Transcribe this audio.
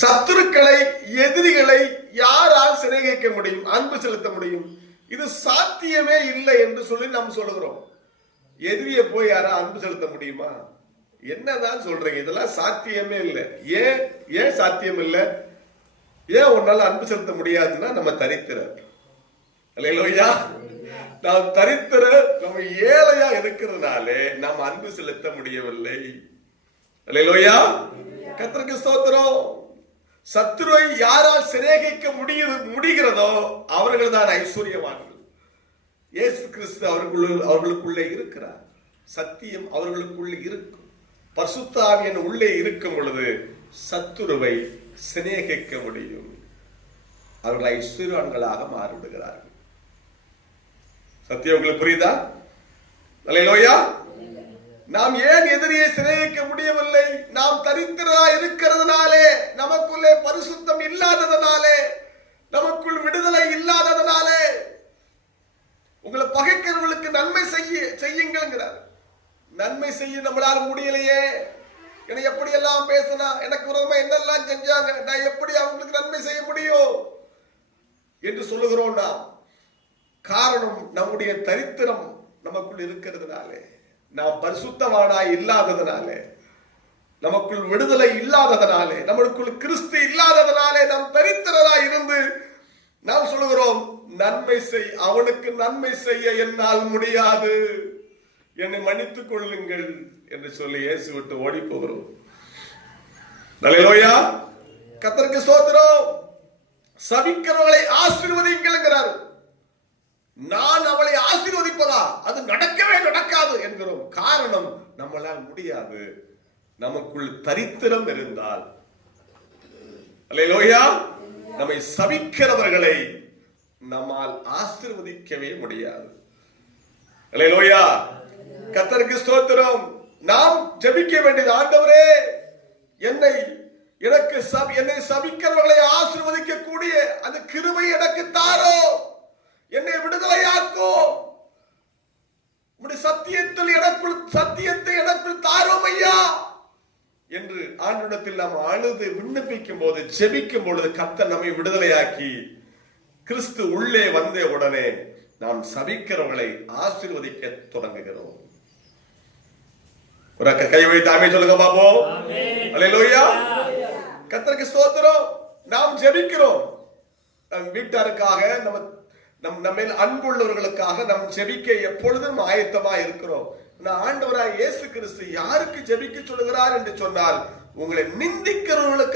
சத்துருக்களை, எதிரிகளை யாரால் சிநேகிக்க முடியும், அன்பு செலுத்த முடியும்? இது சாத்தியமே இல்லை என்று சொல்லி நாம் சொல்லுகிறோம். எதிரிய போய் யாரா அன்பு செலுத்த முடியுமா? என்னதான் சொல்றீங்க? இதெல்லாம் சாத்தியமே இல்லை. ஏன் சாத்தியம் இல்லை? ஏன் உன்னால அன்பு செலுத்த முடியாதுன்னா நம்ம தரித்திரர். அல்லேலூயா. நாம் தரித்திரர், நம்ம ஏழையா இருக்கிறதுனாலே நாம் அன்பு செலுத்த முடியவில்லை. அல்லேலூயா. கர்த்தருக்கு ஸ்தோத்திரம். சத்துருவை யாரால் சிநேகிக்க முடிகிறதோ அவர்கள் தான் ஐஸ்வர்யவான்கள். இயேசு கிறிஸ்து அவர்களுக்குள்ளே இருக்கிறார். சத்தியம் அவர்களுக்குள்ளே இருக்கும். பரிசுத்த ஆவியின் உள்ளே இருக்கும் பொழுது சத்துருவை சிநேகிக்க முடியும். அவர்கள் ஐஸ்வர்யவான்களாக மாறிவிடுகிறார்கள். சத்தியம் உங்களுக்கு புரியுதா? அல்லேலூயா. நாம் ஏன் எதிரியை சிநேகிக்க முடியவில்லை? நாம் தரித்திரா இருக்கிறதுனாலே, நமக்குள்ளே பரிசுத்தம் இல்லாததனாலே, நமக்குள் விடுதலை இல்லாததனாலே. உங்களை பகைக்கிறவர்களுக்கு நன்மை செய்யுங்கள். நன்மை செய்ய நம்மளால முடியலையே. எனக்கு எப்படி எல்லாம் பேசினா, எனக்கு விரோதமா என்னெல்லாம் செஞ்சாங்க, நான் எப்படி அவங்களுக்கு நன்மை செய்ய முடியும் என்று சொல்லுகிறோம். நாம் காரணம் நம்முடைய தரித்திரம் நமக்குள் இருக்கிறதுனாலே, நாம் பரிசுத்தவானாய் இல்லாததனாலே, நமக்குள் விடுதலை இல்லாததனாலே, நமக்குள் கிறிஸ்து இல்லாததனாலே நாம் தரித்திரராய் இருந்து நாம் சொல்லுகிறோம், நன்மை செய், அவனுக்கு நன்மை செய்ய என்னால் முடியாது, என்னை மன்னித்துக் கொள்ளுங்கள் என்று சொல்லி இயேசு விட்டு ஓடி போகிறோம். அல்லேலூயா. கர்த்தருக்கு ஸ்தோத்திரம். சபிக்கிறவர்களை ஆசீர்வதிங்கள். நான் அவளை ஆசீர்வதிப்பதா? அது நடக்கவே நடக்காது என்கிறோம். காரணம், நம்மளால் முடியாது. நமக்குள் தரித்திரம் இருந்தால். அல்லேலூயா. நம்மை சபிக்கிறவர்களை நம்மால் ஆசீர்வதிக்கவே முடியாது. அல்லேலூயா. கர்த்தருக்கு ஸ்தோத்திரம். நாம் ஜெபிக்க வேண்டியது, ஆண்டவரே என்னை சபிக்கிறவர்களை ஆசீர்வதிக்க கூடிய அந்த கிருபை எனக்கு தாரோ, என்னை விடுதலையாக்கோ, உம்முடைய சத்தியத்தை எனக்குள் தாரோம் ஐயா என்று ஆண்டவரிடத்தில் நாம் அழுது விண்ணப்பிக்கும் போது, ஜெபிக்கும் பொழுது கர்த்தர் நம்மை விடுதலையாக்கி கிறிஸ்து உள்ளே வந்த உடனே நாம் சபிக்கிறவர்களை ஆசீர்வதிக்க தொடங்குகிறோம். ஒரு கை வைத்து ஆமென் சொல்லுங்க பாப்போம். அல்லேலூயா. கர்த்தருக்கு ஸ்தோத்திரம். நாம் ஜெபிக்கிறோம். நம் வீட்டாருக்காக, நம்ம அன்புள்ளவர்களுக்காக நாம் ஜெபிக்க எப்பொழுதும் ஆயத்தமா இருக்கிறோம். ஆண்டவராய் இயேசு கிறிஸ்து யாருக்கு ஜெபிக்க சொல்லுகிறார் என்று சொன்னால், உங்களை நிந்திக்கிறவர்களுக்கு